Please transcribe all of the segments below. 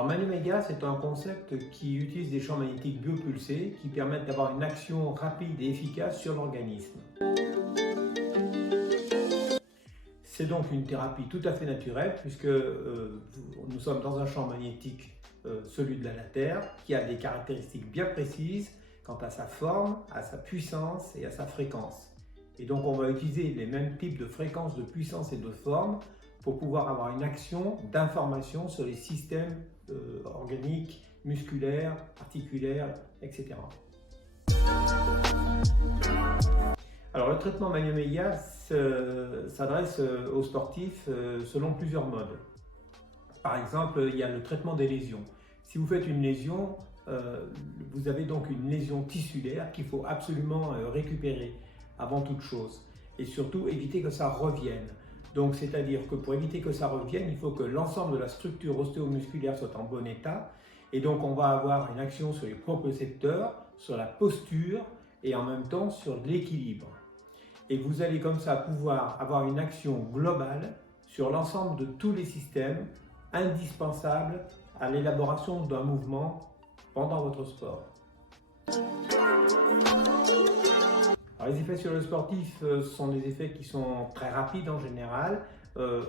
Alors Magnéméga, c'est un concept qui utilise des champs magnétiques biopulsés qui permettent d'avoir une action rapide et efficace sur l'organisme. C'est donc une thérapie tout à fait naturelle puisque nous sommes dans un champ magnétique, celui de la Terre, qui a des caractéristiques bien précises quant à sa forme, à sa puissance et à sa fréquence. Et donc on va utiliser les mêmes types de fréquences, de puissance et de forme pour pouvoir avoir une action d'information sur les systèmes organiques, musculaires, articulaires, etc. Alors le traitement Magnéméga s'adresse aux sportifs selon plusieurs modes. Par exemple, il y a le traitement des lésions. Si vous faites une lésion, vous avez donc une lésion tissulaire qu'il faut absolument récupérer avant toute chose. Et surtout éviter que ça revienne. Donc c'est-à-dire que pour éviter que ça revienne, il faut que l'ensemble de la structure ostéomusculaire soit en bon état. Et donc on va avoir une action sur les propriocepteurs, sur la posture et en même temps sur l'équilibre. Et vous allez comme ça pouvoir avoir une action globale sur l'ensemble de tous les systèmes indispensables à l'élaboration d'un mouvement pendant votre sport. Alors, les effets sur le sportif sont des effets qui sont très rapides en général.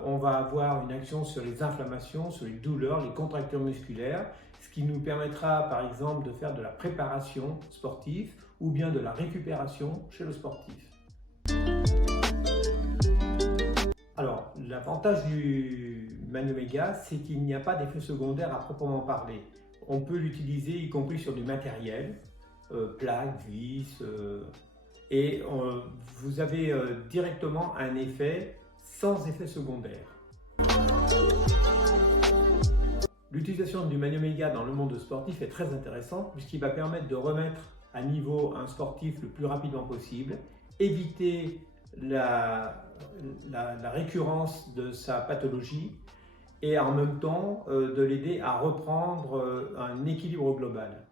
On va avoir une action sur les inflammations, sur les douleurs, les contractures musculaires, ce qui nous permettra par exemple de faire de la préparation sportive ou bien de la récupération chez le sportif. Alors, l'avantage du Magnéméga, c'est qu'il n'y a pas d'effet secondaire à proprement parler. On peut l'utiliser y compris sur du matériel, plaques, vis, et vous avez directement un effet sans effet secondaire. L'utilisation du Magnéméga dans le monde sportif est très intéressante puisqu'il va permettre de remettre à niveau un sportif le plus rapidement possible, éviter la récurrence de sa pathologie et en même temps de l'aider à reprendre un équilibre global.